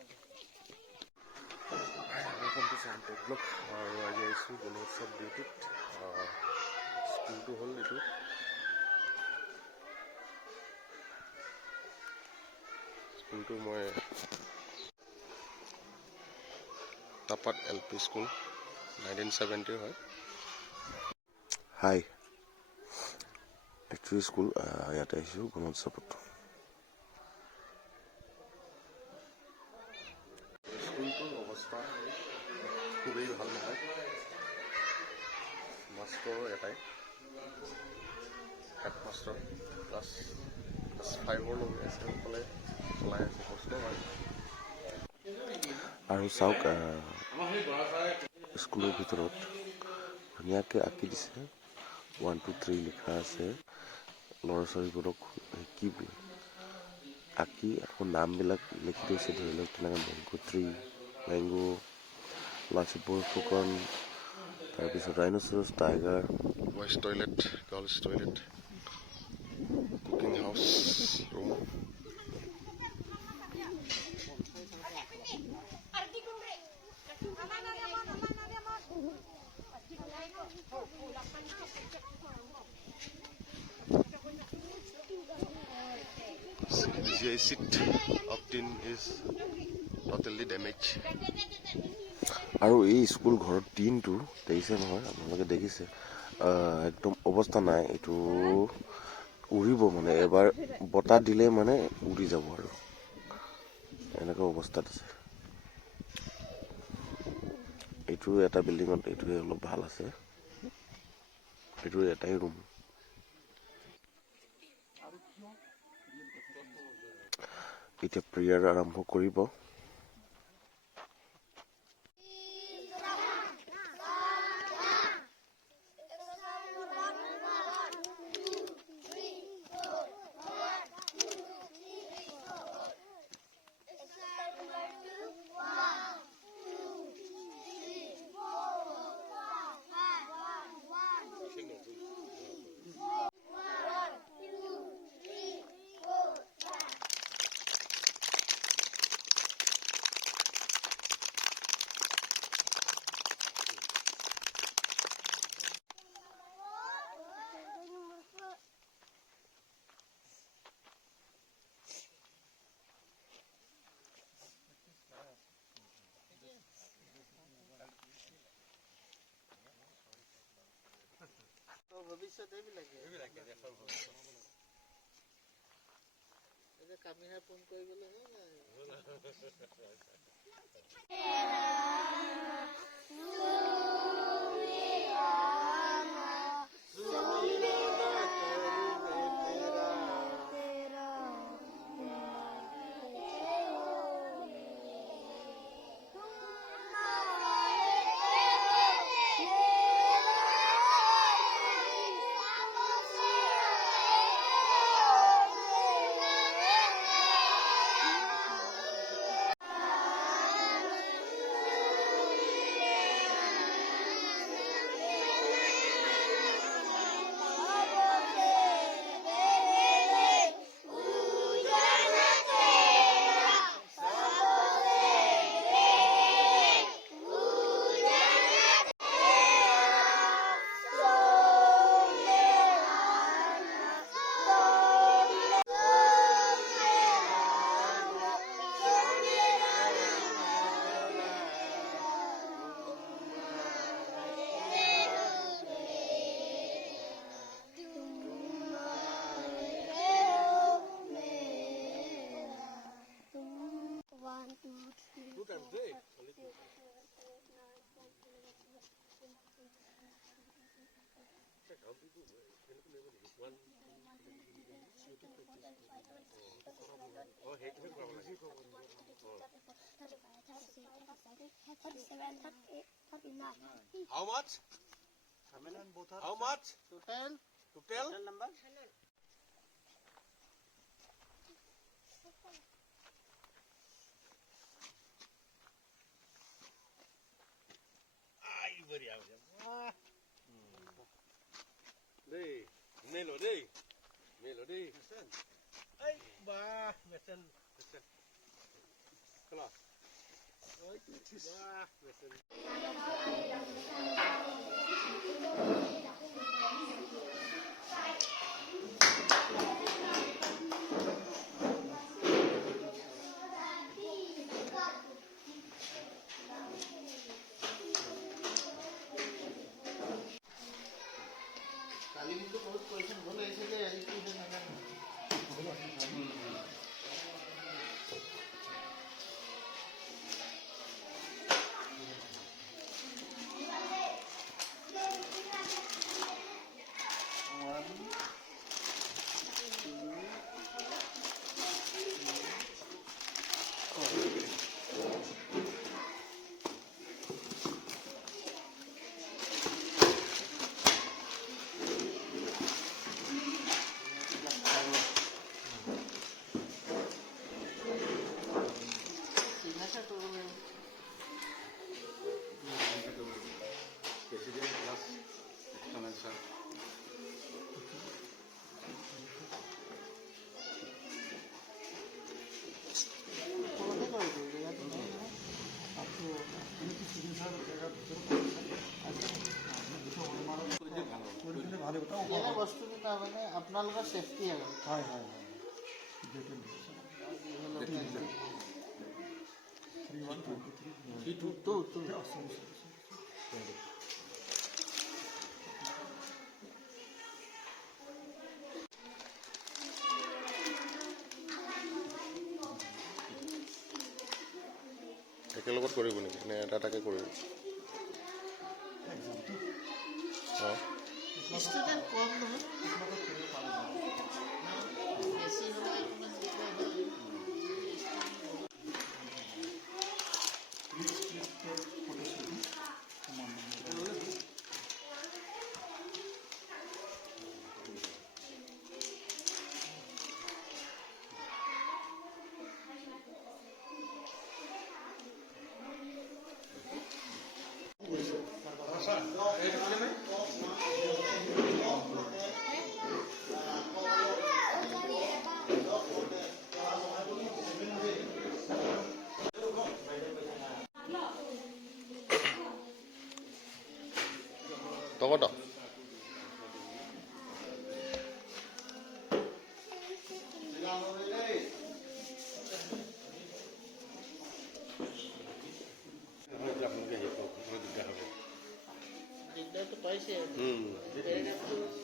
Welcome to Scientific Vlog. আজি আহিছোঁ গণোৎসৱ ডিউটিত। স্কুলটো হ'ল এইটো। স্কুলটো মই তাপাত LP স্কুল 1970 হয়। হাই, একচুৱেলি স্কুল ইয়াতে আহিছোঁ গণোৎসৱত। স্কুলটোৰ অৱস্থা খুবেই ভাল নহয়। মাষ্টৰ এটাই, হেডমাষ্টৰ ক্লাছ 5ৰ লগ আছে, সকলে চলাই আছে, কষ্ট হয়। আৰু চাওক, স্কুলৰ ভিতৰত ধুনীয়াকৈ আঁকি দিছে, 1 2 3 লিখা আছে। ল'ৰা ছোৱালীবোৰক শিকিবলৈ আঁকি আকৌ নামবিলাক লিখি দিছে। ধৰি লওক তেনেকৈ mango tree, mango, Lachit Phukan, তাৰপিছত rhinoceros, tiger, boys toilet, girls toilet, cooking house room. GI seat of tin is totally damaged. আৰু এই স্কুল ঘৰৰ টিনটো দেখিছে নহয়, আপোনালোকে দেখিছে, একদম অৱস্থা নাই। এইটো উৰিব মানে, এবাৰ বতাহ দিলে মানে উৰি যাব আৰু এনেকুৱা অৱস্থাত আছে। এইটো এটা বিল্ডিঙত এইটোৱে অলপ ভাল আছে, এইটো এটাই ৰুম। এতিয়া প্ৰেয়াৰ আৰম্ভ কৰিব। ভৱিষ্যত এইবিলাকে দেশৰ ভৱিষ্যত। কামিহে ফোন কৰিবলৈ How much? How much? Total number? Ay, बढ़िया हो गया। Đi, melody. Ay, bah, mesen. Kelas. কালি কিন্তু বহুত পইচা ভুল আহিছিলে আজি কি হৈছে নাজানো signature কৰিব লাগিব President plus exponential. ওপৰতে কৰি দিওঁ জেগাটো নাই নহয় এনে বস্তুটো তাৰমানে আপোনালোকৰ চেফটি আৰু একেলগত কৰিব নেকি নে এটা এটাকে কৰিব অঁ ষ্টুডেণ্ট কম নহয় বেছি হ'লে অকণমান দিগদাৰ হয় তবত দিগদাৰটো পাইছে বেলেগ